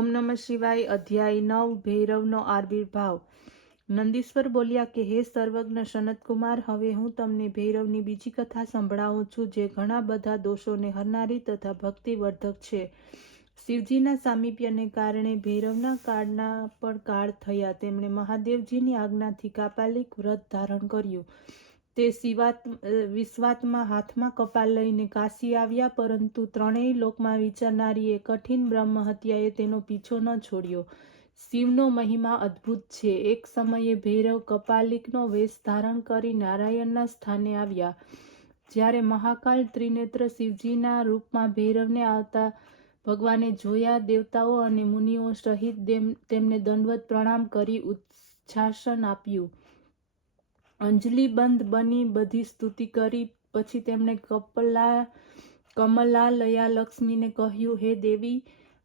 ઓમ નમઃ શિવાય. અધ્યાય 9. ભૈરવનો આવિર્ભાવ. નંદીશ્વર બોલ્યા કે હે સર્વજ્ઞ સનતકુમાર, હવે હું તમને ભૈરવની બીજી કથા સંભળાવું છું, જે ઘણા બધા દોષોને હરનારી તથા ભક્તિવર્ધક છે. શિવજીના સામીપ્યને કારણે ભૈરવના કાળના પણ કાળ થયા. તેમણે મહાદેવજીની આજ્ઞાથી કાપાલિક વ્રત ધારણ કર્યું. તે વિશ્વાત્મા હાથમાં કપાલ લઈને કાશી આવ્યા, પરંતુ ત્રણેય લોકમાં વિચરનારી એ કઠિન બ્રહ્મ હત્યાએ તેનો પીછો ન છોડ્યો. શિવનો મહિમા અદ્ભુત છે. એક સમયે ભૈરવ કપાલિકનો વેશ ધારણ કરી નારાયણના સ્થાને આવ્યા. જ્યારે મહાકાલ ત્રિનેત્ર શિવજીના રૂપમાં ભૈરવને આવતા ભગવાને જોયા, દેવતાઓ અને મુનિઓ સહિત તેમને દંડવત પ્રણામ કરી ઉચ્છાસન આપ્યું. અંજલિબંધ બની બધી સ્તુતિ કરી પછી તેમણે કમલાલયા લક્ષ્મીને કહ્યું, હે દેવી,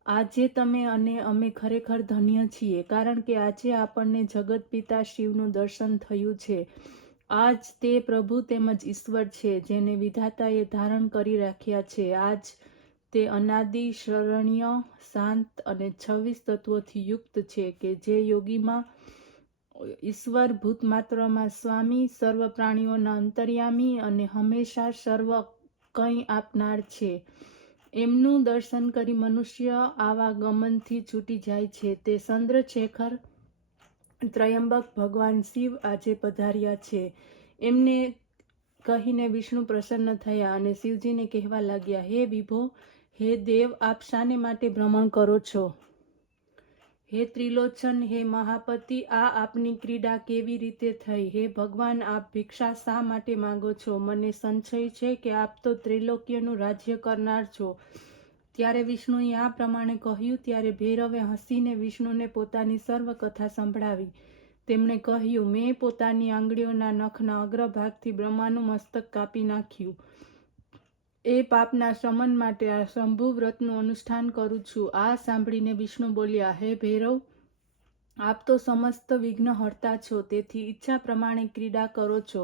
આજે તમે અને અમે ખરેખર ધન્ય છીએ, કારણ કે આજે આપણને જગતપિતા શિવનું દર્શન થયું છે. આજ તે પ્રભુ તેમજ ઈશ્વર છે, જેને વિધાતાએ ધારણ કરી રાખ્યા છે. આજ તે અનાદિ, શરણ્ય, શાંત અને 26 તત્વોથી યુક્ત છે, કે જે યોગીમાં ઈશ્વર, ભૂતમાત્રમાં સ્વામી, સર્વ પ્રાણીઓના અંતર્યામી અને હંમેશા સર્વ કંઈ આપનાર છે. એમનું દર્શન કરી મનુષ્ય આવાગમનથી છૂટી જાય છે. તે ચંદ્રશેખર ત્રયંબક ભગવાન શિવ આજે પધાર્યા છે. એમને કહીને વિષ્ણુ પ્રસન્ન થયા અને શિવજીને કહેવા લાગ્યા, હે વિભો, હે દેવ, આપ શાને માટે ભ્રમણ કરો છો? હે ત્રિલોચન, હે મહાપતિ, આ આપની ક્રીડા કેવી રીતે થઈ? હે ભગવાન, આપ ભિક્ષા શા માટે માંગો છો? મને સંશય છે કે આપ તો ત્રિલોક્યનું રાજ્ય કરનાર છો. ત્યારે વિષ્ણુએ આ પ્રમાણે કહ્યું. ત્યારે ભૈરવે હસીને વિષ્ણુને પોતાની સર્વ કથા સંભળાવી. તેમણે કહ્યું, મેં પોતાની આંગળીઓના નખના અગ્રભાગથી બ્રહ્માનું મસ્તક કાપી નાખ્યું. એ પાપના શમન માટે આ શંભુ વ્રતનું અનુષ્ઠાન કરું છું. આ સાંભળીને વિષ્ણુ બોલ્યા, હે ભૈરવ, આપ તો સમસ્ત વિઘ્ન હરતા છો, તેથી ઈચ્છા પ્રમાણે ક્રીડા કરો છો.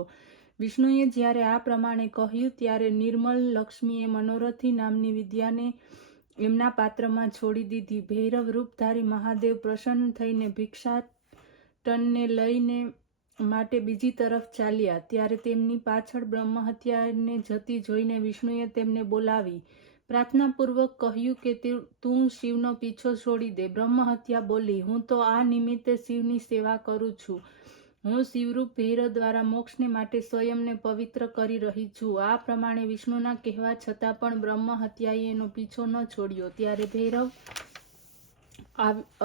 વિષ્ણુએ જ્યારે આ પ્રમાણે કહ્યું, ત્યારે નિર્મલ લક્ષ્મીએ મનોરથી નામની વિદ્યાને એમના પાત્રમાં છોડી દીધી. ભૈરવ રૂપધારી મહાદેવ પ્રસન્ન થઈને ભિક્ષાટનને લઈને માટે બીજી તરફ ચાલ્યા. ત્યારે તેમની પાછળ બ્રહ્મ હત્યાને જતી જોઈને વિષ્ણુએ તેમને બોલાવી પ્રાર્થનાપૂર્વક કહ્યું કે તું શિવનો પીછો છોડી દે. બ્રહ્મ હત્યા બોલી, હું તો આ નિમિત્તે શિવની સેવા કરું છું. હું શિવરૂપ ભૈરવ દ્વારા મોક્ષને માટે સ્વયંને પવિત્ર કરી રહી છું. આ પ્રમાણે વિષ્ણુના કહેવા છતાં પણ બ્રહ્મ હત્યાએ એનો પીછો ન છોડ્યો. ત્યારે ભૈરવ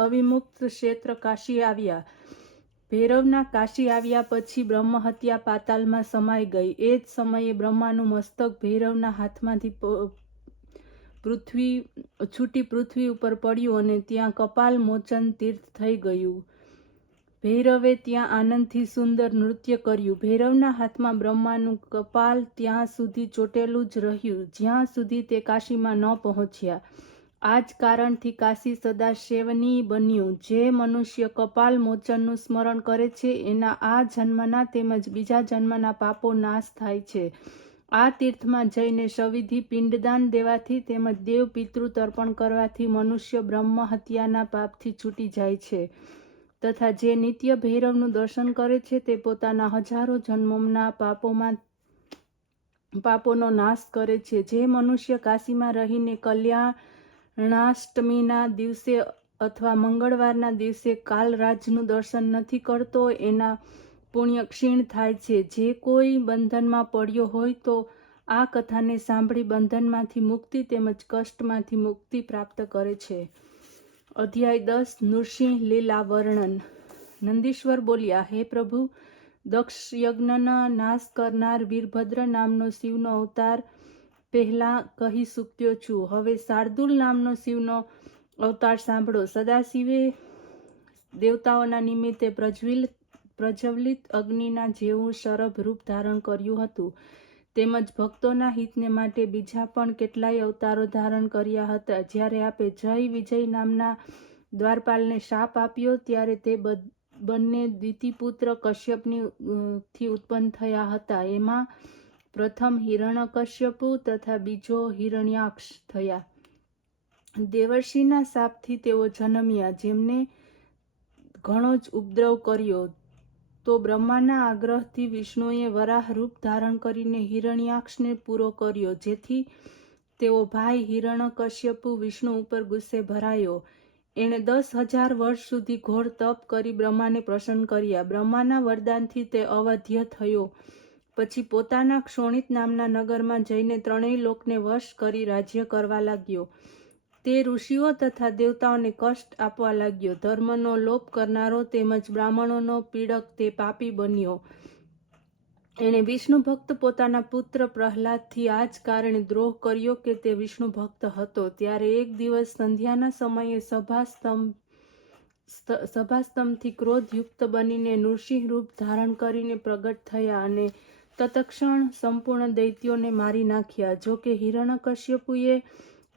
અવિમુક્ત ક્ષેત્ર કાશી આવ્યા. ભૈરવના કાશી આવ્યા પછી બ્રહ્મ હત્યા પાતાલમાં સમાઈ ગઈ. એ જ સમયે બ્રહ્માનું મસ્તક ભૈરવના હાથમાંથી છૂટી પૃથ્વી ઉપર પડ્યું અને ત્યાં કપાલ મોચન તીર્થ થઈ ગયું. ભૈરવે ત્યાં આનંદથી સુંદર નૃત્ય કર્યું. ભૈરવના હાથમાં બ્રહ્માનું કપાલ ત્યાં સુધી ચોટેલું જ રહ્યું, જ્યાં સુધી તે કાશીમાં ન પહોંચ્યા. આ જ કારણથી કાશી સદાશિવની બન્યું. જે મનુષ્ય કપાલ મોચનનું સ્મરણ કરે છે, એના આ જન્મના તેમજ બીજા જન્મના પાપો નાશ થાય છે. આ તીર્થમાં જઈને સવિધિ પિંડદાન દેવાથી તેમજ દેવ પિતૃ તર્પણ કરવાથી મનુષ્ય બ્રહ્મ હત્યાના પાપથી છૂટી જાય છે. તથા જે નિત્ય ભૈરવનું દર્શન કરે છે, તે પોતાના હજારો જન્મોના પાપોનો નાશ કરે છે. જે મનુષ્ય કાશીમાં રહીને કલ્યાણાષ્ટમીના દિવસે અથવા મંગળવારના દિવસે કાલરાજનું દર્શન નથી કરતો, એના પુણ્ય ક્ષીણ થાય છે. જે કોઈ બંધનમાં પડ્યો હોય તો આ કથાને સાંભળી બંધનમાંથી મુક્તિ તેમજ કષ્ટમાંથી મુક્તિ પ્રાપ્ત કરે છે. અધ્યાય 10. નૃસિંહ લીલા વર્ણન. નંદીશ્વર બોલ્યા, હે પ્રભુ, દક્ષ યજ્ઞના નાશ કરનાર વીરભદ્ર નામનો શિવનો અવતાર પહેલા કહી ચૂક્યો છું. હવે શાર્દુલ નામનો શિવનો અવતાર સાંભળો. સદાશિવે દેવતાઓના નિમિત્તે પ્રજ્વલિત અગ્નિના જેવું શરભ રૂપ ધારણ કર્યું હતું, તેમજ ભક્તોના હિતને માટે બીજા પણ કેટલાય અવતારો ધારણ કર્યા હતા. જ્યારે આપે જય વિજય નામના દ્વારપાલને શાપ આપ્યો, ત્યારે તે બંને દિતિપુત્ર કશ્યપથી ઉત્પન્ન થયા હતા. એમાં પ્રથમ હિરણ્યકશ્યપુ તથા બીજો હિરણ્યાક્ષ થયા. દેવર્ષિના શાપથી તેઓ જન્મ્યા, જેમને ઘણો જ ઉપદ્રવ કર્યો. તો બ્રહ્માના આગ્રહથી વિષ્ણુએ વરાહ રૂપ ધારણ કરીને હિરણ્યાક્ષને પૂરો કર્યો, જેથી તેઓ ભાઈ હિરણ્યકશ્યપુ વિષ્ણુ ઉપર ગુસ્સે ભરાયો. એણે 10,000 વર્ષ સુધી ઘોર તપ કરી બ્રહ્માને પ્રસન્ન કર્યા. બ્રહ્માના વરદાનથી તે અવધ્ય થયો. પછી પોતાના ક્ષોણિત નામના નગરમાં જઈને 3 લોકને વશ કરી રાજ્ય કરવા લાગ્યો. તે ઋષિઓ તથા દેવતાઓને કષ્ટ આપવા લાગ્યો. ધર્મનો લોપ કરનારો તેમજ બ્રાહ્મણોનો પીડક તે પાપી બન્યો. એણે વિષ્ણુ ભક્ત પોતાના પુત્ર પ્રહલાદથી આ જ કારણે દ્રોહ કર્યો કે તે વિષ્ણુ ભક્ત હતો. ત્યારે એક દિવસ સંધ્યાના સમયે સભાસ્તંભથી ક્રોધયુક્ત બનીને નૃસિંહ રૂપ ધારણ કરીને પ્રગટ થયા અને તત્ક્ષણ સંપૂર્ણ દૈત્યોને મારી નાખ્યા. જો કે હિરણ્યકશ્યપુએ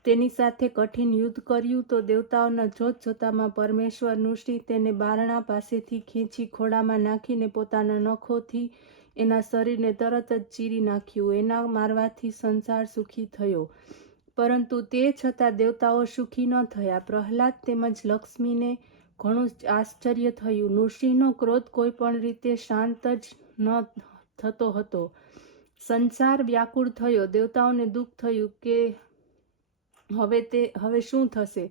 તેની સાથે કઠિન યુદ્ધ કર્યું તો દેવતાઓના જોતજોતામાં પરમેશ્વર નૃસિંહ તેને બારણા પાસેથી ખેંચી ખોળામાં નાખીને પોતાના નખોથી એના શરીરને તરત જ ચીરી નાખ્યું. એના મારવાથી સંસાર સુખી થયો. પરંતુ તે છતાં દેવતાઓ સુખી ન થયા. પ્રહલાદ તેમજ લક્ષ્મીને ઘણું જ આશ્ચર્ય થયું. નૃસિંહનો ક્રોધ કોઈ પણ રીતે શાંત જ ન થતો હતો. સંસાર વ્યાકુળ થયો. દેવતાઓને દુઃખ થયું કે હવે શું થશે.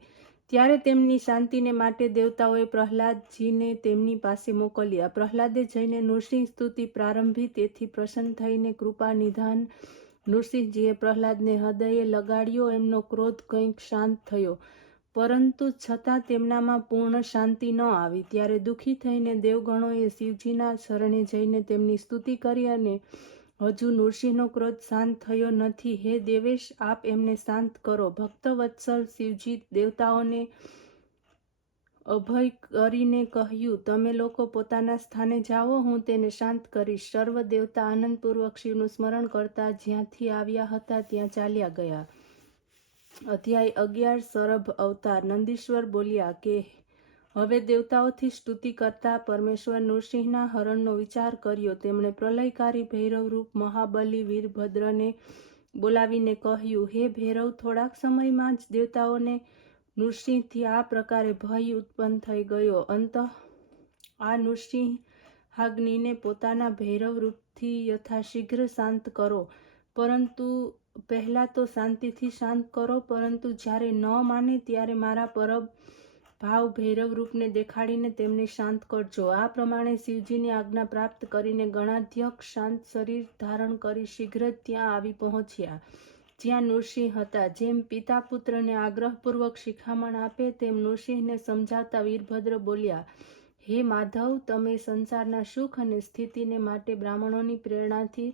ત્યારે તેમની શાંતિને માટે દેવતાઓએ પ્રહલાદજીને તેમની પાસે મોકલ્યા. પ્રહલાદે જઈને નૃસિંહ સ્તુતિ પ્રારંભી. તેથી પ્રસન્ન થઈને કૃપા નિધાન નૃસિંહજીએ પ્રહલાદને હૃદયે લગાડ્યો. એમનો ક્રોધ કંઈક શાંત થયો, પરંતુ છતાં તેમનામાં પૂર્ણ શાંતિ ન આવી. ત્યારે દુઃખી થઈને દેવગણોએ શિવજીના શરણે જઈને તેમની સ્તુતિ કરી અને હજુ નૃસિંહનો ક્રોધ શાંત થયો નથી. હે દેવેશ, આપ એમને શાંત કરો. ભક્તવત્સલ શિવજી દેવતાઓને અભય કરીને કહ્યું, તમે લોકો પોતાના સ્થાને જાઓ, હું તેને શાંત કરીશ. સર્વ દેવતા આનંદપૂર્વક શિવનું સ્મરણ કરતા જ્યાંથી આવ્યા હતા ત્યાં ચાલ્યા ગયા. અધ્યાય 11 સરભ અવતાર. નંદીશ્વર બોલ્યા કે હવે દેવતાઓથી સ્તુતિ કરતા પરમેશ્વર નૃસિંહના હરણનો વિચાર કર્યો. તેમણે પ્રલયકારી ભૈરવ રૂપ મહાબલી વીરભદ્રને બોલાવીને કહ્યું, હે ભૈરવ, થોડાક સમયમાં જ દેવતાઓને નૃસિંહથી આ પ્રકારે ભય ઉત્પન્ન થઈ ગયો. આ નૃસિંહાગ્નિને પોતાના ભૈરવ રૂપથી યથાશીઘ્ર શાંત કરો. પરંતુ પહેલા તો શાંતિથી શાંત કરો, પરંતુ જ્યારે ન માને ત્યારે મારા પરબ ભાવ ભૈરવ રૂપને દેખાડીને તેમને શાંત કરજો. આ પ્રમાણે શિવજીની આજ્ઞા પ્રાપ્ત કરીને ગણાધ્યક્ષ શાંત શરીર ધારણ કરી શીઘ્ર જ ત્યાં આવી પહોંચ્યા જ્યાં નૃસિંહ હતા. જેમ પિતા પુત્રને આગ્રહપૂર્વક શિખામણ આપે તેમ નૃસિંહને સમજાવતા વીરભદ્ર બોલ્યા, હે માધવ, તમે સંસારના સુખ અને સ્થિતિને માટે બ્રાહ્મણોની પ્રેરણાથી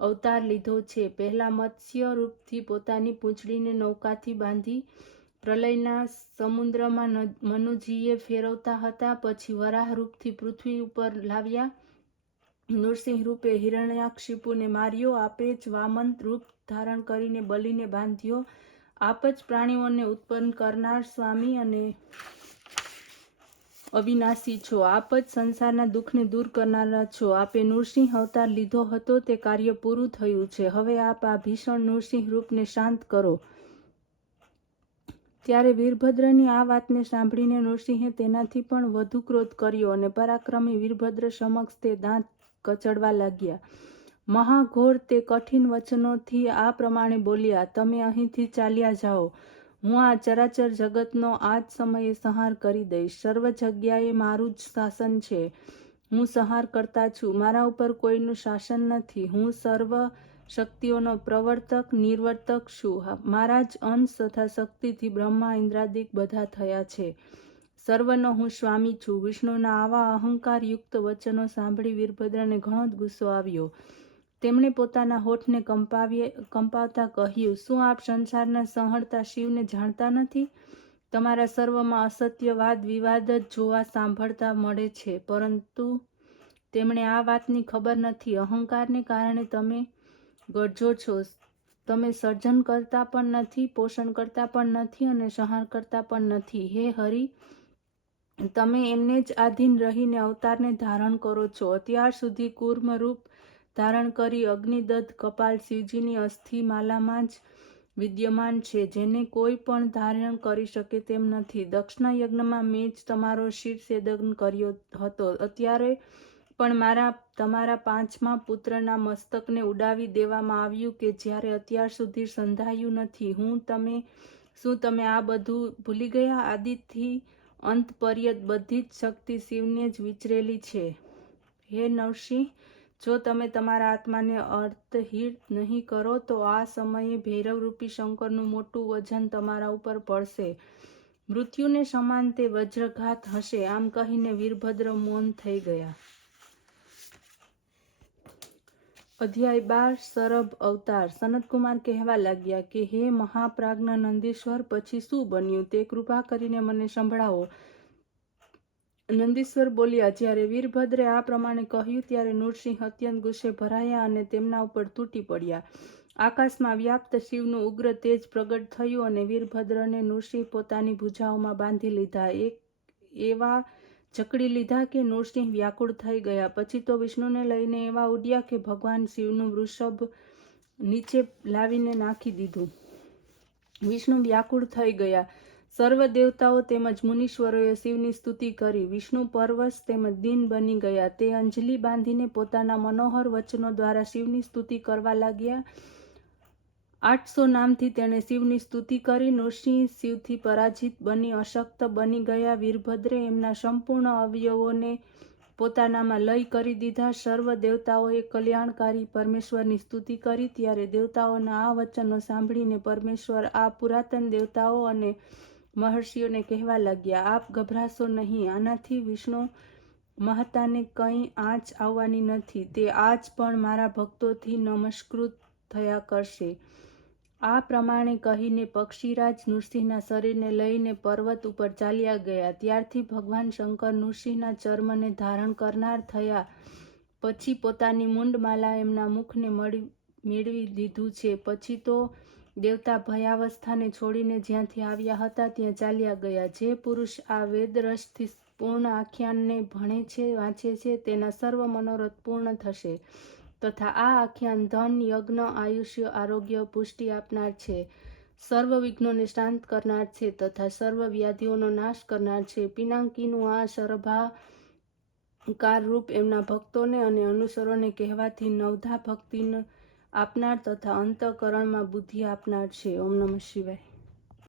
અવતાર લીધો છે. પહેલા મત્સ્ય રૂપથી પોતાની પૂંછડીને નૌકાથી બાંધી પ્રલયના સમુદ્રમાં મનુજીએ ફેરવતા હતા. પછી વરાહ રૂપથી પૃથ્વી ઉપર લાવ્યા. નૃસિંહ રૂપે હિરણ્યાક્ષિપુને માર્યો. આપે જ વામન રૂપ ધારણ કરીને બલિને બાંધ્યો. આપ જ પ્રાણીઓને ઉત્પન્ન કરનાર સ્વામી અને અવિનાશી છો. આપ જ સંસારના દુઃખને દૂર કરનારા છો. આપે નૃસિંહ અવતાર લીધો હતો તે કાર્ય પૂરું થયું છે. હવે આપ આ ભીષણ નૃસિંહ રૂપને શાંત કરો. ત્યારે વીરભદ્રની આ વાતને સાંભળીને નૃસિંહે તેનાથી પણ વધુ ક્રોધ કર્યો અને પરાક્રમી વીરભદ્ર સમક્ષ તે દાંત કચડવા લાગ્યા. મહાઘોર તે કઠિન વચનોથી આ પ્રમાણે બોલ્યા, તમે અહીંથી ચાલ્યા જાઓ. હું આ ચરાચર જગતનો આ જ સમયે સંહાર કરી દઈશ. સર્વ જગ્યાએ મારું જ શાસન છે. હું સંહાર કરતા છું. મારા ઉપર કોઈનું શાસન નથી. હું સર્વ શક્તિઓનો પ્રવર્તક નિર્વર્તક છું. મારા જ અંશ તથા શક્તિથી બ્રહ્મા ઇન્દ્રાદિક બધા થયા છે. સર્વનો હું સ્વામી છું. વિષ્ણુના આવા અહંકારયુક્ત વચનો સાંભળી વીરભદ્રને ઘણો જ ગુસ્સો આવ્યો. તેમણે પોતાના હોઠને કંપાવતા કહ્યું, શું આપ સંસારના સંહર્તા શિવને જાણતા નથી? તમારા સર્વમાં અસત્ય વાદ વિવાદ જ જોવા સાંભળતા મળે છે, પરંતુ તેમણે આ વાતની ખબર નથી. અહંકારને કારણે તમે ગરજો છો. તમે સર્જન કરતા પણ નથી, પોષણ કરતા પણ નથી અને સંહાર કરતા પણ નથી. હે હરિ, તમે એમને જ આધીન રહીને અવતારને ધારણ કરો છો. અત્યાર સુધી કૂર્મ રૂપ ધારણ કરી અગ્નિદગ્ધ કપાલ શિવજીની અસ્થિ માલામાં જ વિદ્યમાન છે, જેને કોઈ પણ ધારણ કરી શકે તેમ નથી. દક્ષના યજ્ઞમાં મેં જ તમારો શિરછેદન કર્યો હતો. અત્યારે પણ તમારા 5મા પુત્રના મસ્તકને ઉડાવી દેવામાં આવ્યું કે જ્યારે અત્યાર સુધી સંધાયું નથી. શું તમે આ બધું ભૂલી ગયા? આદિથી અંત પર્યંત બધી જ શક્તિ શિવને જ વિચરેલી છે. હે નરસિંહ, જો તમે તમારા આત્માને અર્થહિત નહીં કરો તો આ સમયે ભૈરવરૂપી શંકરનું મોટું વજન તમારા ઉપર પડશે. મૃત્યુને સમાન તે વજ્રઘાત હશે. આમ કહીને વીરભદ્ર મૌન થઈ ગયા. અધ્યાય 12 શરભ અવતાર. સનતકુમાર કહેવા લાગ્યા કે હે મહાપ્રાજ્ઞ નંદીશ્વર, પછી શું બન્યું તે કૃપા કરીને મને સંભળાવો. નંદીશ્વર બોલ્યા, જ્યારે વીરભદ્રે આ પ્રમાણે કહ્યું ત્યારે નૃસિંહ અત્યંત ગુસ્સે ભરાયા અને તેમના ઉપર તૂટી પડ્યા. આકાશમાં વ્યાપ્ત શિવનું ઉગ્ર તેજ પ્રગટ થયું અને વીરભદ્રને નૃસિંહ પોતાની ભુજાઓમાં બાંધી લીધા. એવા જકડી લીધા કે નૃસિંહ વ્યાકુળ થઈ ગયા. પછી તો વિષ્ણુને લઈને એવા ઉડ્યા કે ભગવાન શિવનું વૃષભ નીચે લાવીને નાખી દીધું. વિષ્ણુ વ્યાકુળ થઈ ગયા. સર્વ દેવતાઓ તેમજ મુનીશ્વરોએ શિવની સ્તુતિ કરી. વિષ્ણુ પરવશ તેમજ દીન બની ગયા. તે અંજલિ બાંધીને પોતાના મનોહર વચનો દ્વારા શિવની સ્તુતિ કરવા લાગ્યા. 800 નામથી તેણે શિવની સ્તુતિ કરી. નૃસિંહ શિવથી પરાજિત બની અશક્ત બની ગયા. વીરભદ્રે એમના સંપૂર્ણ અવયવોને પોતાનામાં લય કરી દીધા. સર્વ દેવતાઓએ કલ્યાણકારી પરમેશ્વરની સ્તુતિ કરી. ત્યારે દેવતાઓના આ વચનો સાંભળીને પરમેશ્વર આ પુરાતન દેવતાઓ અને મહર્ષિઓને કહેવા લાગ્યા, આપ ગભરાશો નહીં. આનાથી વિષ્ણુ મહતાને કંઈ આંચ આવવાની નથી. તે આજ પણ મારા ભક્તોથી નમસ્કૃત થયા કરશે. આ પ્રમાણે કહીને પક્ષીરાજ નૃસિંહના શરીરને લઈને પર્વત ઉપર ચાલ્યા ગયા. ત્યારથી ભગવાન શંકર નૃસિંહના ચર્મને ધારણ કરનાર થયા. પછી પોતાની મુંડમાલા એમના મુખને મેળવી લીધું છે. પછી તો દેવતા ભયાવસ્થાને છોડીને જ્યાંથી આવ્યા હતા ત્યાં ચાલ્યા ગયા. જે પુરુષ આ વેદરસથી પૂર્ણ આખ્યાનને ભણે છે, વાંચે છે, તેના સર્વ મનોરથ પૂર્ણ થશે. તથા આ આખ્યાન ધન, યજ્ઞ, આયુષ્ય, આરોગ્ય, પુષ્ટિ આપનાર છે, સર્વ વિઘ્નોને શાંત કરનાર છે તથા સર્વ વ્યાધિઓનો નાશ કરનાર છે. પિનાકીનું આ શરભાકાર રૂપ એમના ભક્તોને અને અનુસરોને કહેવાથી નવધા ભક્તિ આપનાર તથા અંતઃકરણમાં બુદ્ધિ આપનાર છે. ઓમ નમઃ શિવાય.